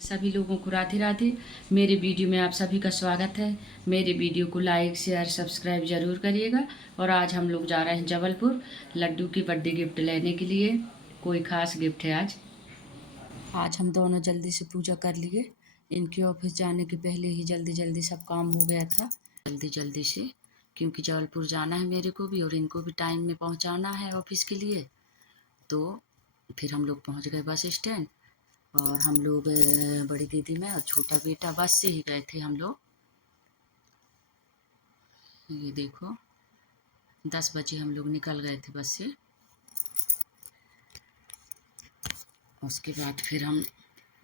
सभी लोगों को राधे राधे। मेरे वीडियो में आप सभी का स्वागत है। मेरे वीडियो को लाइक शेयर सब्सक्राइब ज़रूर करिएगा। और आज हम लोग जा रहे हैं जबलपुर लड्डू की बर्थडे गिफ्ट लेने के लिए। कोई ख़ास गिफ्ट है आज हम दोनों जल्दी से पूजा कर लिए। इनके ऑफिस जाने के पहले ही जल्दी जल्दी सब काम हो गया था, जल्दी से, क्योंकि जबलपुर जाना है मेरे को भी और इनको भी टाइम में पहुंचाना है ऑफिस के लिए। तो फिर हम लोग पहुंच गए बस स्टैंड और हम लोग बड़ी दीदी मैं और छोटा बेटा बस से ही गए थे हम लोग। ये देखो 10 बजे हम लोग निकल गए थे बस से। उसके बाद फिर हम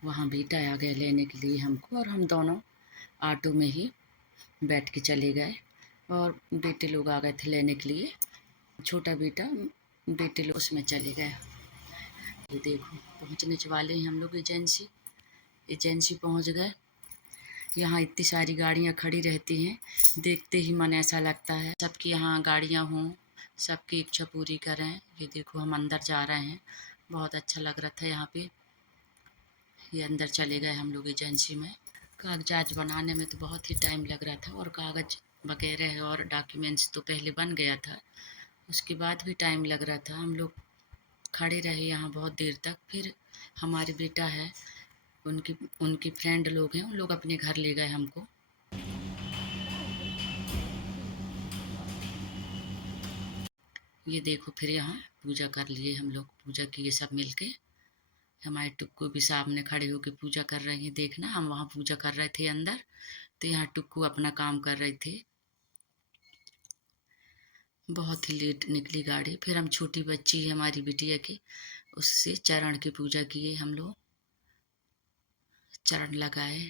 वहाँ बेटा आ गया लेने के लिए हमको और हम दोनों ऑटो में ही बैठ के चले गए और बेटे लोग आ गए थे लेने के लिए। छोटा बेटा बेटे लोग उसमें चले गए। ये देखो पहुँचने वाले हैं हम लोग एजेंसी पहुँच गए। यहाँ इतनी सारी गाड़ियाँ खड़ी रहती हैं, देखते ही मन ऐसा लगता है सबकी यहाँ गाड़ियाँ हों, सबकी इच्छा पूरी करें। ये देखो हम अंदर जा रहे हैं, बहुत अच्छा लग रहा था यहाँ पे। ये अंदर चले गए हम लोग एजेंसी में। कागजात बनाने में तो बहुत ही टाइम लग रहा था और कागज़ वगैरह और डॉक्यूमेंट्स तो पहले बन गया था, उसके बाद भी टाइम लग रहा था। हम लोग खड़े रहे यहाँ बहुत देर तक। फिर हमारे बेटा है, उनकी फ्रेंड लोग हैं, उन लोग अपने घर ले गए हमको। ये देखो फिर यहाँ पूजा कर लिए हम लोग, पूजा किए सब मिलके। हमारे टुक्कू भी सामने खड़े होकर पूजा कर रहे हैं। देखना हम वहाँ पूजा कर रहे थे अंदर, तो यहाँ टुक्कू अपना काम कर रहे थे। बहुत ही लेट निकली गाड़ी। फिर हम छोटी बच्ची है हमारी बिटिया की, उससे चरण की पूजा किए हम लोग, चरण लगाए,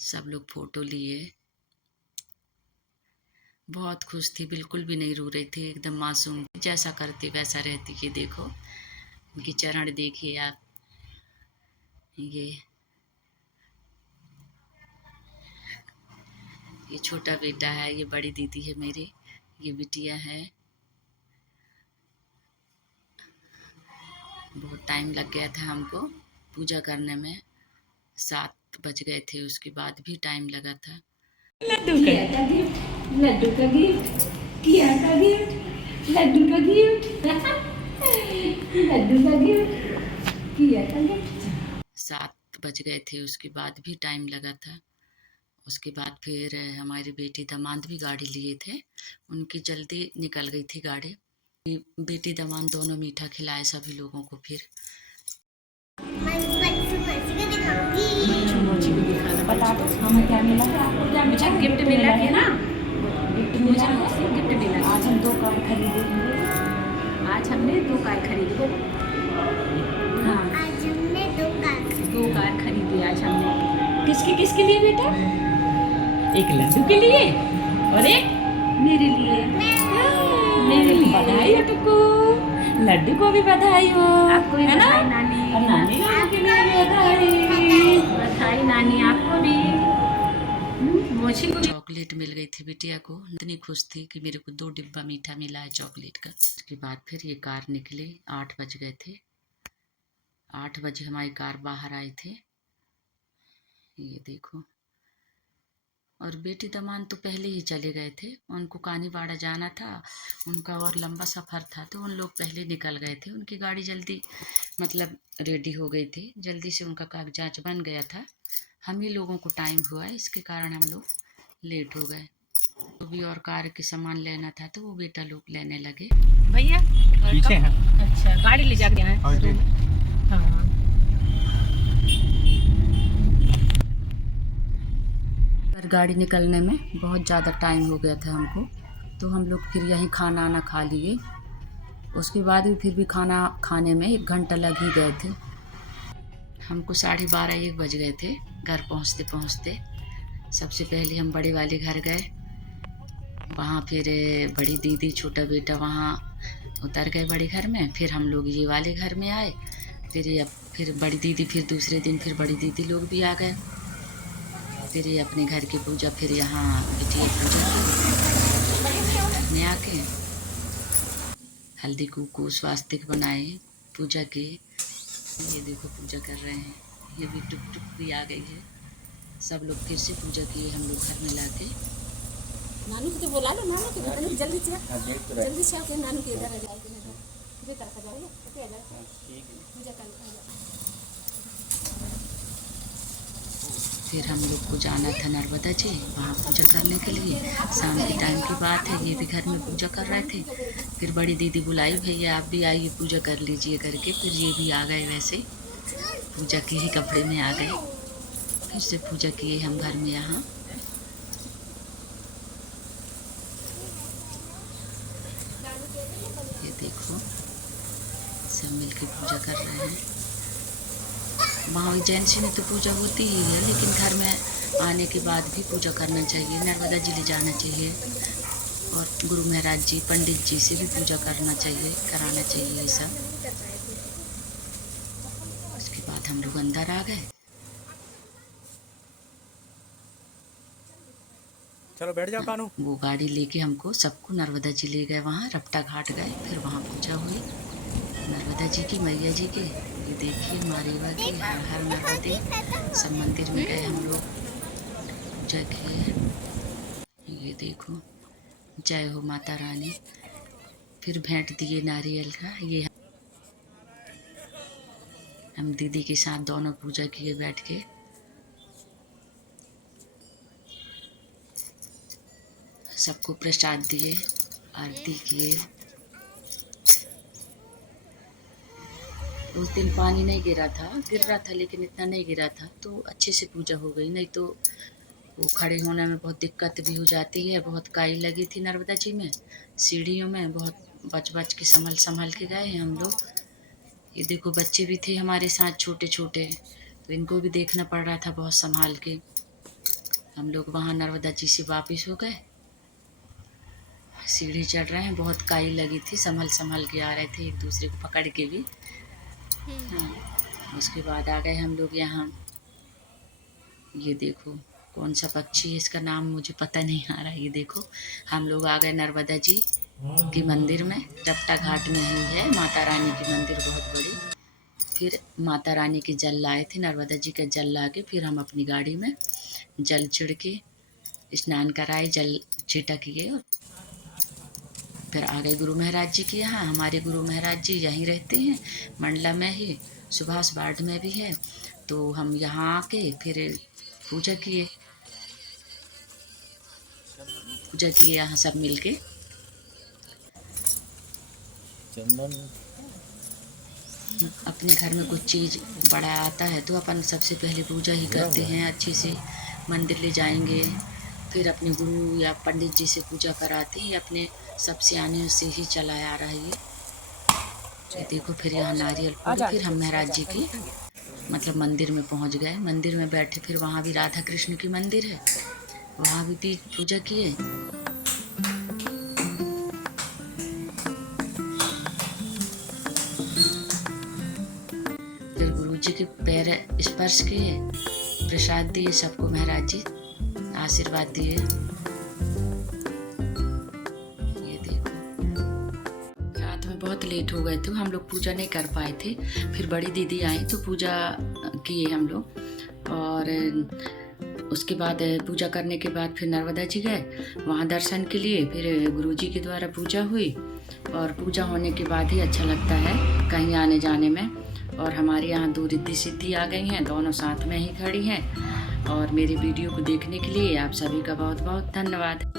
सब लोग फोटो लिए। बहुत खुश थी, बिल्कुल भी नहीं रो रही थी, एकदम मासूम, जैसा करती वैसा रहती। ये देखो इनकी चरण देखिए आप। ये छोटा बेटा है, ये बड़ी दीदी है मेरी, ये बिटिया है। बहुत टाइम लग गया था हमको पूजा करने में, 7 बज गए थे, उसके बाद भी टाइम लगा था। लड्डू का गिफ्ट, लड्डू का गिफ्ट, किया का गिफ्ट, लड्डू का गिफ्ट, लड्डू का गिफ्ट, किया का गिफ्ट। 7 बज गए थे, उसके बाद भी टाइम लगा था। उसके बाद फिर हमारी बेटी दामाद भी गाड़ी लिए थे, उनकी जल्दी निकल गई थी गाड़ी। बेटी दामाद दोनों मीठा खिलाए सभी लोगों को। फिर बता दो हमें क्या मिला है, आपको क्या मुझे गिफ्ट मिला है ना, गिफ्ट मुझे मिला है। गिफ्ट मिला। आज हम 2 कार खरीदेंगे। आज हमने 2 कार खरीदी। हाँ आज हमने 2 कार खरीदी आज हमने। किसके लिए बेटा? एक लड्डू के लिए और एक मेरे लिए। मेरे लिए। बधाई हो टुकू, लड्डू को भी बधाई हो। आपको भी है ना? बधाई नानी। और नानी के लिए भी बधाई। बधाई नानी आपको भी। मोची को चॉकलेट मिल गई थी बिटिया को, इतनी खुश थी कि मेरे को 2 डिब्बा मीठा मिला है चॉकलेट का। उसके बाद फिर ये कार निकली, 8 बज गए थे। 8 बजे हमारी कार बाहर आई थी। ये देखो, और बेटी दामाद तो पहले ही चले गए थे, उनको कानीवाड़ा जाना था, उनका और लंबा सफ़र था, तो उन लोग पहले निकल गए थे। उनकी गाड़ी जल्दी मतलब रेडी हो गई थी, जल्दी से उनका कागजात बन गया था। हम ही लोगों को टाइम हुआ, इसके कारण हम लोग लेट हो गए। तो भी और कार के सामान लेना था, तो वो बेटा लोग लेने लगे। भैया पीछे हैं। अच्छा गाड़ी ले जाके आए। हाँ जी। हाँ पर गाड़ी निकलने में बहुत ज़्यादा टाइम हो गया था हमको, तो हम लोग फिर यहीं खाना आना खा लिए। उसके बाद भी फिर भी खाना खाने में 1 घंटा लग ही गए थे। हमको 12:30-1 बज गए थे घर पहुंचते पहुंचते। सबसे पहले हम बड़े वाले घर गए, वहाँ फिर बड़ी दीदी छोटा बेटा वहाँ उतर गए बड़े घर में। फिर हम लोग ये वाले घर में आए। फिर बड़ी दीदी, फिर दूसरे दिन फिर बड़ी दीदी लोग भी आ गए। फिर ये अपने घर की पूजा, फिर यहाँ बिटिया पूजा अपने आके हल्दी कुमकुम स्वास्तिक बनाए, पूजा की। ये देखो पूजा कर रहे हैं। ये भी टुक टुक भी आ गई है। सब लोग फिर से पूजा किए हम लोग घर में लाके। नानू को तो बुला लो, नानू को जल्दी से जल्दी से आके नानू के इधर आ जाओ, पूजा करके जाओगे पूजा कर। फिर हम लोग को जाना था नर्मदा जी वहाँ पूजा करने के लिए। शाम के टाइम की बात है, ये भी घर में पूजा कर रहे थे। फिर बड़ी दीदी बुलाई, भैया आप भी आइए पूजा कर लीजिए करके। फिर ये भी आ गए, वैसे पूजा के ही कपड़े में आ गए। फिर से पूजा किए हम घर में यहाँ। ये देखो सब मिलके पूजा कर रहे हैं। वहाँ एजेंसी में तो पूजा होती ही है, लेकिन घर में आने के बाद भी पूजा करना चाहिए, नर्मदा जी ले जाना चाहिए और गुरु महाराज जी पंडित जी से भी पूजा करना चाहिए, कराना चाहिए ये सब। उसके बाद हम लोग अंदर आ गए। चलो बैठ जाओ कानू। वो गाड़ी लेके हमको सबको नर्मदा जी ले गए, वहाँ रपटा घाट गए। फिर वहाँ पूजा हुई नर्मदा जी की, मैया जी के। ये देखिए मारीवा की, हर हर नर्मदे। सब मंदिर में गए हम लोग, पूजा किए। ये देखो जय हो माता रानी। फिर भेंट दिए नारियल का। ये हम दीदी के साथ दोनों पूजा किए बैठ के। सबको प्रसाद दिए, आरती किए। उस दिन पानी नहीं गिर रहा था लेकिन इतना नहीं गिरा था, तो अच्छे से पूजा हो गई। नहीं तो वो खड़े होने में बहुत दिक्कत भी हो जाती है। बहुत काई लगी थी नर्मदा जी में, सीढ़ियों में। बहुत बच के संभल के गए हैं हम लोग। ये देखो बच्चे भी थे हमारे साथ छोटे छोटे, तो इनको भी देखना पड़ रहा था बहुत संभाल के। हम लोग वहाँ नर्मदा जी से वापस हो गए। सीढ़ी चढ़ रहे हैं, बहुत काई लगी थी, संभल के आ रहे थे एक दूसरे को पकड़ के भी। हाँ, उसके बाद आ गए हम लोग यहाँ। ये देखो कौन सा पक्षी है, इसका नाम मुझे पता नहीं आ रहा है। ये देखो हम लोग आ गए नर्मदा जी के मंदिर में। रपटा घाट में ही है माता रानी की मंदिर, बहुत बड़ी। फिर माता रानी के जल लाए थे, नर्मदा जी का जल ला के फिर हम अपनी गाड़ी में जल चिड़ के स्नान कराए, जल छीटा किए। फिर आ गए गुरु महाराज जी के यहाँ। हमारे गुरु महाराज जी यहीं रहते हैं, मंडला में ही, सुभाष वार्ड में भी है। तो हम यहाँ आके फिर पूजा किए यहाँ सब मिलके। चंदन अपने घर में कुछ चीज़ बड़ा आता है तो अपन सबसे पहले पूजा ही करते हैं। अच्छे से मंदिर ले जाएंगे, फिर अपने गुरु या पंडित जी से पूजा कराते हैं। अपने सबसे आने से ही चला आ रहा है ये देखो। फिर यहाँ नारियल फोड़े, फिर हम महाराज जी की मतलब मंदिर में पहुँच गए। मंदिर में बैठे, फिर वहाँ भी राधा कृष्ण की मंदिर है, वहाँ भी पूजा किए। फिर गुरु जी के पैर स्पर्श किए, प्रसाद दिए सबको, महाराज जी आशीर्वाद दिए। ये देखो रात में बहुत लेट हो गए थे, हम लोग पूजा नहीं कर पाए थे। फिर बड़ी दीदी आई तो पूजा किए हम लोग। और उसके बाद पूजा करने के बाद फिर नर्मदा जी गए वहाँ दर्शन के लिए। फिर गुरु जी के द्वारा पूजा हुई, और पूजा होने के बाद ही अच्छा लगता है कहीं आने जाने में। और हमारे यहाँ 2 रिद्धि सिद्धि आ गई हैं, दोनों साथ में ही खड़ी हैं। और मेरी वीडियो को देखने के लिए आप सभी का बहुत बहुत धन्यवाद।